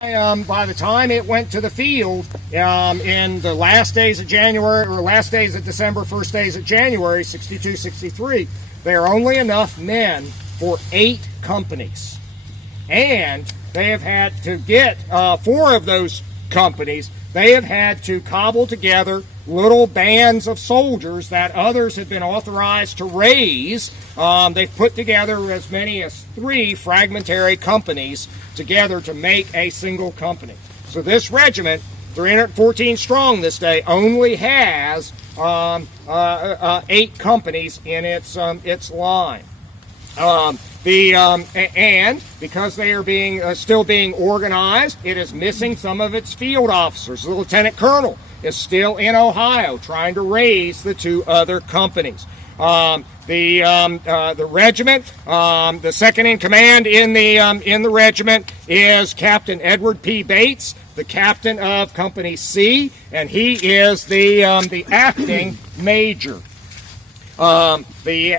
By the time it went to the field in the last days of January, or last days of December, first days of January, 62, 63, there are only enough men for 8 companies. And they have had to get 4 of those companies. They have had to cobble together little bands of soldiers that others had been authorized to raise. They've put together as many as 3 fragmentary companies together to make a single company. So this regiment, 314 strong this day, only has 8 companies in its line. And because they are still being organized, it is missing some of its field officers. The lieutenant colonel is still in Ohio trying to raise the 2 other companies. The regiment, the second in command in the regiment is Captain Edward P. Bates, the captain of Company C, and he is the acting major. The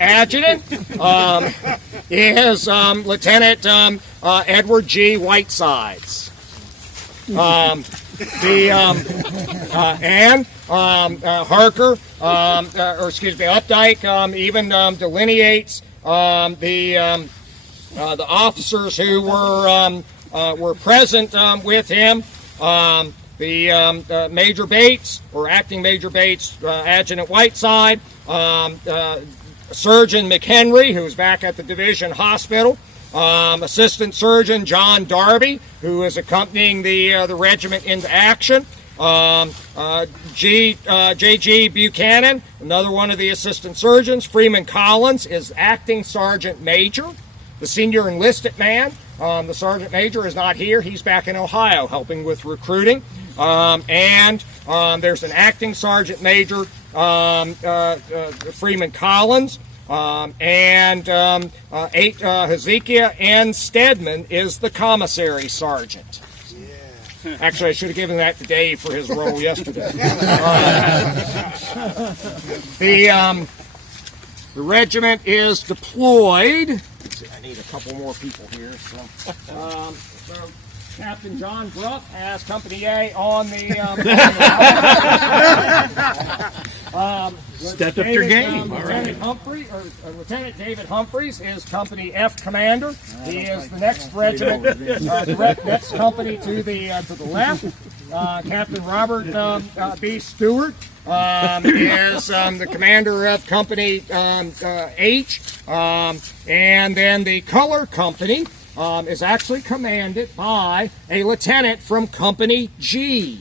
adjutant is Lieutenant Edward G. Whitesides. Harker, Updike even delineates the officers who were present with him. Major Bates, or Acting Major Bates, Adjutant Whiteside, Surgeon McHenry, who's back at the Division Hospital, Assistant Surgeon John Darby, who is accompanying the regiment into action, J.G. Buchanan, another one of the assistant surgeons. Freeman Collins is Acting Sergeant Major. The senior enlisted man, the Sergeant Major, is not here. He's back in Ohio helping with recruiting. And there's an Acting Sergeant Major, Freeman Collins, and Hezekiah N. Stedman is the Commissary Sergeant. Actually, I should have given that to Dave for his role yesterday. The regiment is deployed. Let's see, I need a couple more people here. So Captain John Bruff has Company A on the... Stepped up your game. Lieutenant Humphrey, or Lieutenant David Humphreys is Company F commander. He is the next regiment, next company to the left. Captain Robert B. Stewart is the commander of Company H, and then the color company is actually commanded by a lieutenant from Company G.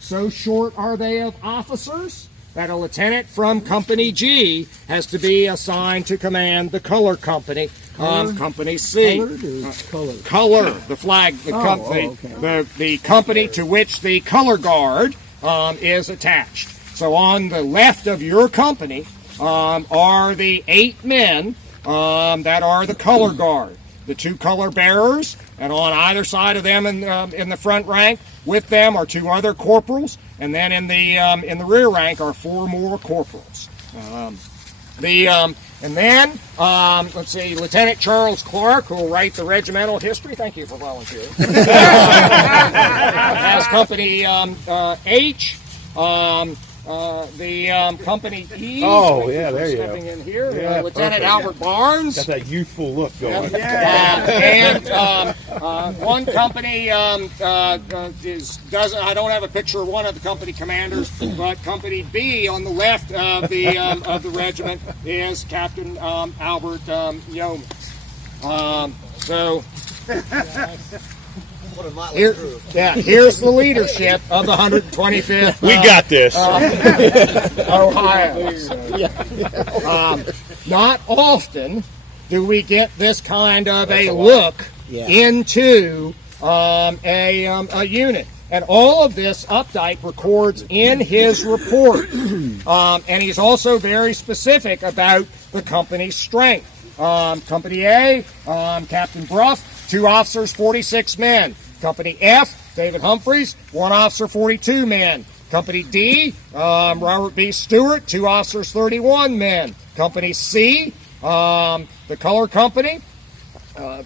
So short are they of officers that a lieutenant from Company G has to be assigned to command the color company of Company C. Color, the flag, the company, the company to which the color guard is attached. So on the left of your company are the 8 men that are the color guard, the 2 color bearers, and on either side of them in the front rank with them are 2 other corporals, and then in the rear rank are 4 more corporals. And then let's see, Lieutenant Charles Clark, who will write the regimental history. Thank you for volunteering. Has Company H. Company E. Oh, yeah, there you go. Stepping in here, Yeah, Lieutenant perfect. Albert Barnes. Got that youthful look going. And one company doesn't. I don't have a picture of one of the company commanders, but Company B on the left of the regiment is Captain Albert Yeoman. Here's the leadership of the 125th. We got this. Ohio. Not often do we get this kind of a look into a unit. And all of this Updike records in his report. And he's also very specific about the company's strength. Company A, Captain Bruff, 2 officers, 46 men. Company F, David Humphreys, 1 officer, 42 men. Company D, Robert B. Stewart, 2 officers, 31 men. Company C, the color company,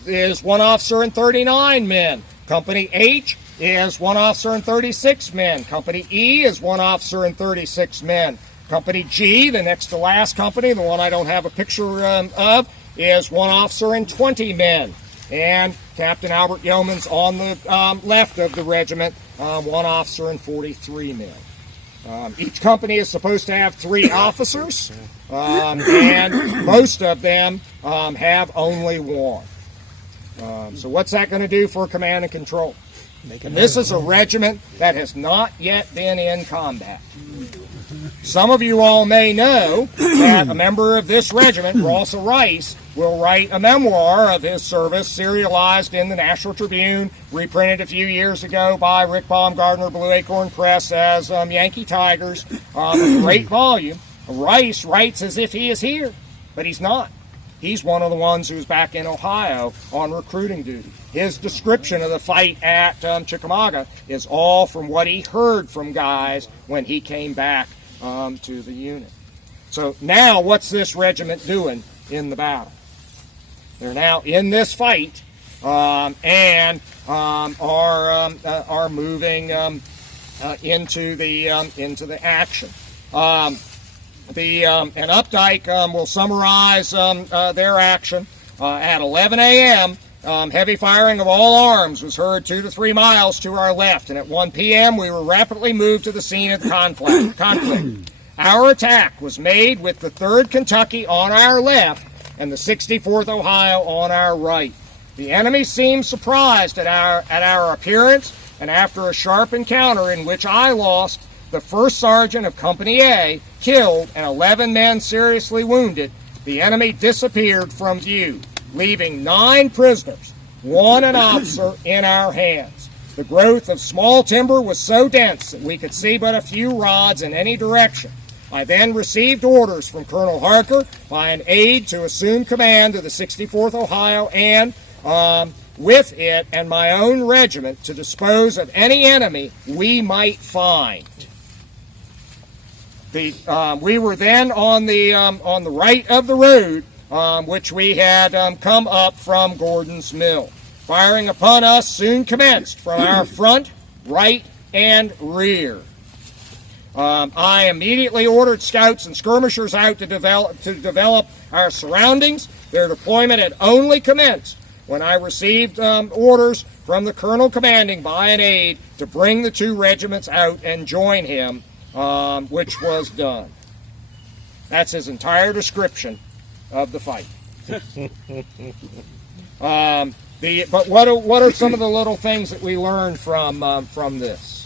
is 1 officer and 39 men. Company H is 1 officer and 36 men. Company E is 1 officer and 36 men. Company G, the next to last company, the one I don't have a picture of, is 1 officer and 20 men. And Captain Albert Yeoman's on the left of the regiment, 1 officer and 43 men. Each company is supposed to have 3 officers, and most of them have only 1. So what's that going to do for command and control? And this is a regiment that has not yet been in combat. Some of you all may know that a member of this regiment, Rossa Rice, will write a memoir of his service, serialized in the National Tribune, reprinted a few years ago by Rick Baumgartner, Blue Acorn Press, as Yankee Tigers, a great volume. Rice writes as if he is here, but he's not. He's one of the ones who's back in Ohio on recruiting duty. His description of the fight at Chickamauga is all from what he heard from guys when he came back to the unit. So now what's this regiment doing in the battle? They're now in this fight and are moving into the action. And Updike will summarize their action. At 11 a.m., heavy firing of all arms was heard 2 to 3 miles to our left, and at 1 p.m. we were rapidly moved to the scene of the conflict. Our attack was made with the 3rd Kentucky on our left and the 64th Ohio on our right. The enemy seemed surprised at our appearance, and after a sharp encounter in which I lost the 1st Sergeant of Company A, killed, and 11 men seriously wounded, the enemy disappeared from view, leaving 9 prisoners, 1 an officer, in our hands. The growth of small timber was so dense that we could see but a few rods in any direction. I then received orders from Colonel Harker by an aide to assume command of the 64th Ohio and, with it and my own regiment, to dispose of any enemy we might find. We were then on the right of the road, which we had come up from Gordon's Mill. Firing upon us soon commenced from our front, right, and rear. I immediately ordered scouts and skirmishers out to develop our surroundings. Their deployment had only commenced when I received orders from the colonel commanding by an aide to bring the 2 regiments out and join him, which was done. That's his entire description of the fight. But what are some of the little things that we learned from this?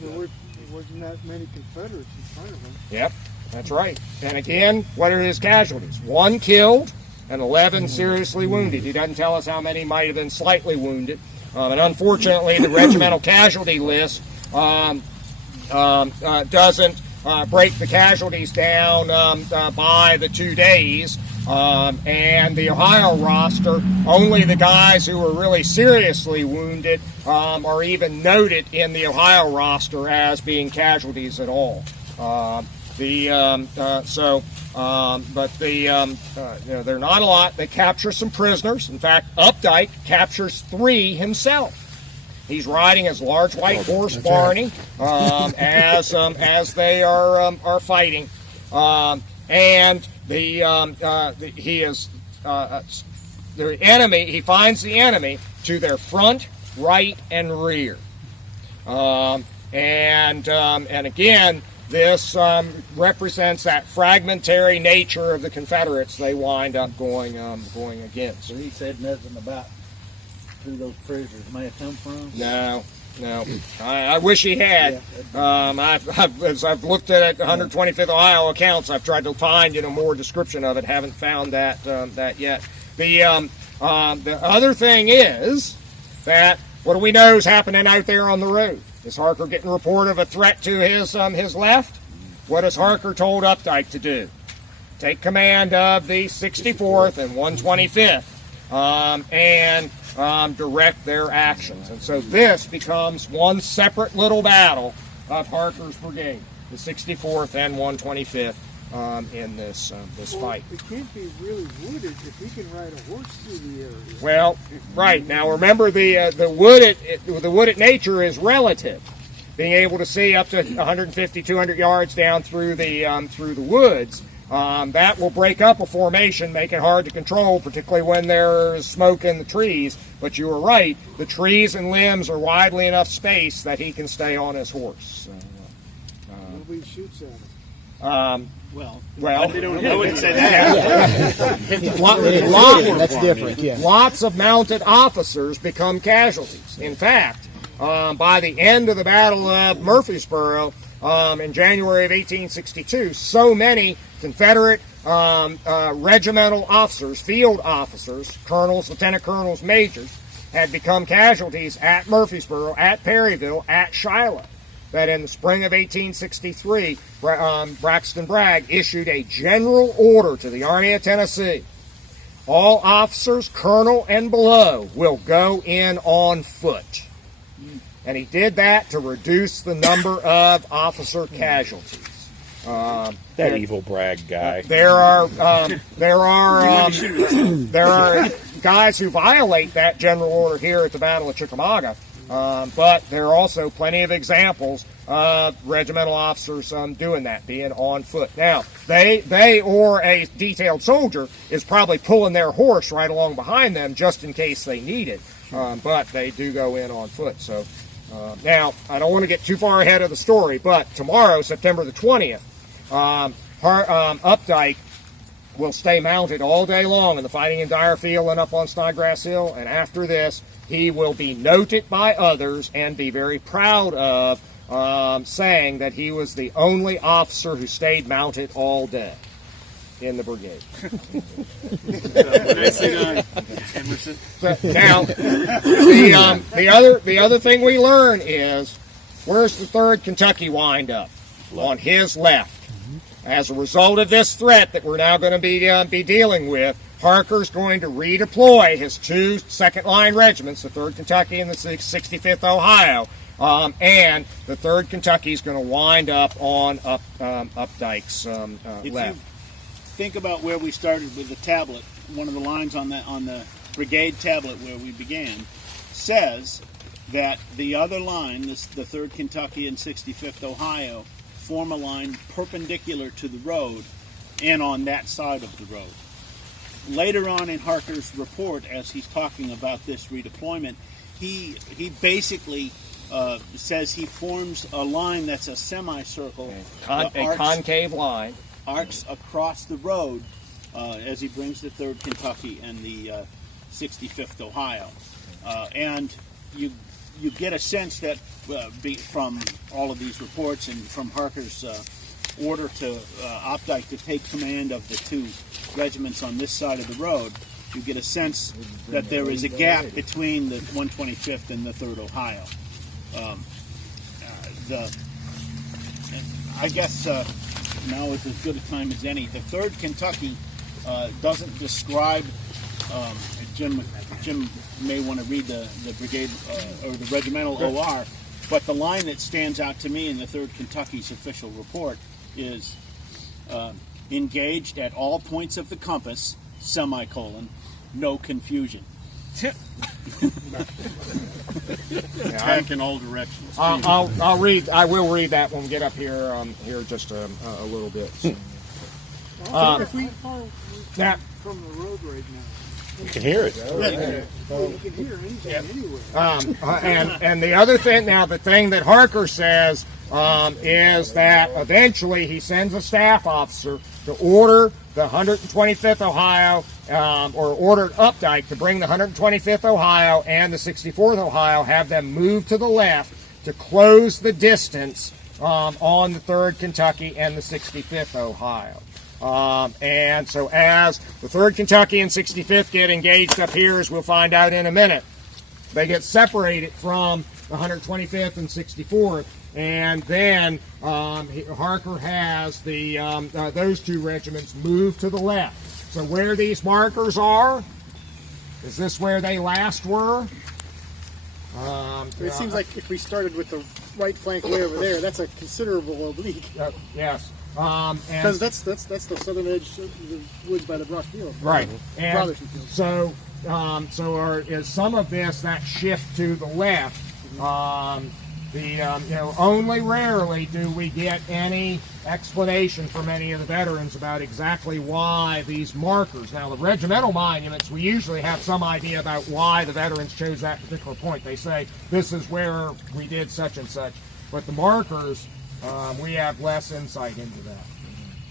There wasn't that many Confederates in front of them. Yep, that's right. And again, what are his casualties? 1 killed and 11 seriously wounded. He doesn't tell us how many might have been slightly wounded. And unfortunately, the regimental casualty list doesn't break the casualties down by the 2 days. And the Ohio roster, only the guys who were really seriously wounded are even noted in the Ohio roster as being casualties at all. They're not a lot. They capture some prisoners. In fact, Updike captures 3 himself. He's riding his large white horse Barney as they are fighting, and the enemy. He finds the enemy to their front, right, and rear, and again, this represents that fragmentary nature of the Confederates. They wind up going against. So he said nothing about who those prisoners may have come from? No. I wish he had. As I've looked at 125th Ohio accounts, I've tried to find more description of it. Haven't found that yet. The other thing is that what do we know is happening out there on the road? Is Harker getting a report of a threat to his left? What has Harker told Updike to do? Take command of the 64th and 125th and direct their actions. And so this becomes one separate little battle of Harker's brigade, the 64th and 125th in this fight. It can't be really wooded if he can ride a horse through the area. Well, right now, remember the wooded nature is relative. Being able to see up to 150, 200 yards down through the woods, that will break up a formation, make it hard to control, particularly when there's smoke in the trees. But you were right; the trees and limbs are widely enough spaced that he can stay on his horse. Nobody shoots at him. Well, I wouldn't say that. That's different. Yeah. Lots of mounted officers become casualties. In fact, by the end of the Battle of Murfreesboro in January of 1862, so many Confederate regimental officers, field officers, colonels, lieutenant colonels, majors, had become casualties at Murfreesboro, at Perryville, at Shiloh, that in the spring of 1863, Braxton Bragg issued a general order to the Army of Tennessee. All officers, colonel and below, will go in on foot. And he did that to reduce the number of officer casualties. That evil Bragg guy. There are guys who violate that general order here at the Battle of Chickamauga, but there are also plenty of examples of regimental officers doing that, being on foot. Now, they or a detailed soldier is probably pulling their horse right along behind them just in case they need it, but they do go in on foot. So. Now, I don't want to get too far ahead of the story, but tomorrow, September the 20th, Updike will stay mounted all day long in the fighting in Dyer Field and up on Snodgrass Hill, and after this, he will be noted by others and be very proud of saying that he was the only officer who stayed mounted all day in the brigade. So now, the other thing we learn is, where's the 3rd Kentucky wind up? On his left. As a result of this threat that we're now going to be dealing with, Parker's going to redeploy his 2 second-line regiments, the 3rd Kentucky and the 65th Ohio, and the 3rd Kentucky is going to wind up on Updike's left. Think about where we started with the tablet. One of the lines on the brigade tablet where we began says that the other line, the 3rd Kentucky and 65th Ohio, form a line perpendicular to the road and on that side of the road. Later on in Harker's report, as he's talking about this redeployment, he basically says he forms a line that's a semicircle, a concave line. Arcs across the road as he brings the 3rd Kentucky and the 65th Ohio. And you get a sense that from all of these reports and from Harker's order to Opdyke to take command of the 2 regiments on this side of the road, you get a sense that there is a gap between the 125th and the 3rd Ohio. I guess now is as good a time as any. The 3rd Kentucky doesn't describe, Jim may want to read the brigade or the regimental OR, but the line that stands out to me in the 3rd Kentucky's official report is engaged at all points of the compass, semicolon, no confusion. Attack in all directions. I'll read. I will read that when we get up here. Here just a little bit. If we Now, from the road right now, You can hear it. you can hear anything anywhere. and the other thing, now the thing that Harker says is that eventually he sends a staff officer to order the 125th Ohio, or ordered Updike to bring the 125th Ohio and the 64th Ohio, have them move to the left to close the distance on the 3rd Kentucky and the 65th Ohio. And so as the 3rd Kentucky and 65th get engaged up here, as we'll find out in a minute, they get separated from the 125th and 64th, and then Harker has the those 2 regiments move to the left. So where these markers are, is this where they last were? It seems like if we started with the right flank way over there, that's a considerable oblique. Yes. And Because that's the southern edge of the woods by the Brock Field. right, and Brotherton Field. so is some of this that shift to the left? Only rarely do we get any explanation from any of the veterans about exactly why these markers. Now, the regimental monuments, we usually have some idea about why the veterans chose that particular point. They say, this is where we did such and such. But the markers, we have less insight into that.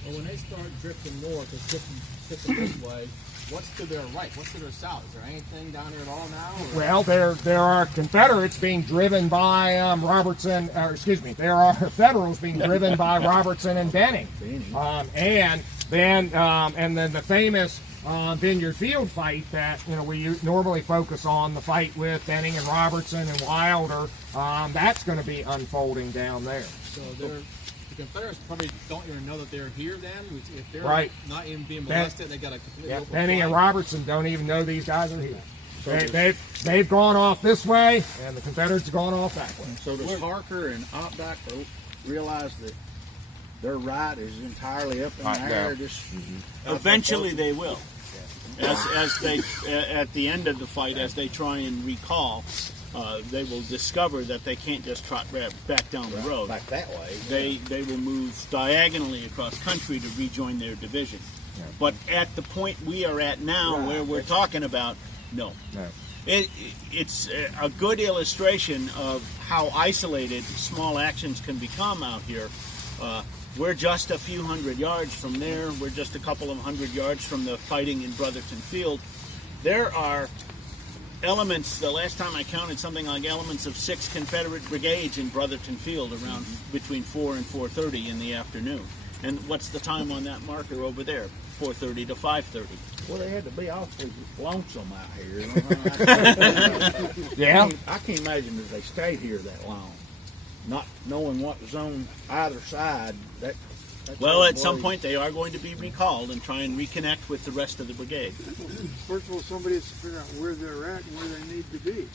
Well, when they start drifting north or shifting this way, what's to their right? What's to their south? Is there anything down here at all now? Or? Well, there are Confederates being driven by there are Federals being driven by Robertson and Benning, and then the famous Vineyard Field fight that we normally focus on, the fight with Benning and Robertson and Wilder. That's going to be unfolding down there. So the Confederates probably don't even know that they're here then. If they're Right. not even being molested, they got a completely open Benning and flank. Robertson don't even know these guys are here. They've gone off this way, and the Confederates have gone off that way. So does Harker and Opdyke realize that their right is entirely up in Right the now. air? Just Eventually they will. As they at the end of the fight, as they try and recall, they will discover that they can't just trot back down the road. back that way. They will move diagonally across country to rejoin their division. But at the point we are at now, where we're talking about, no. It's a good illustration of how isolated small actions can become out here. We're just a few hundred yards from there. We're just a couple of hundred yards from the fighting in Brotherton Field. There are elements, the last time I counted, something like elements of 6 Confederate brigades in Brotherton Field around between 4 and 4:30 in the afternoon. And what's the time on that marker over there? 4:30 to 5:30. Well, they had to be awfully lonesome out here. Yeah. I can't imagine that they stayed here that long, not knowing what was on either side. Well, at some point they are going to be recalled and try and reconnect with the rest of the brigade. First of all, somebody has to figure out where they're at and where they need to be.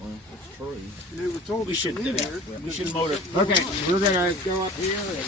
Well, that's true. And they were told We to should come in here. we should motor. Okay, we're going to go up here. And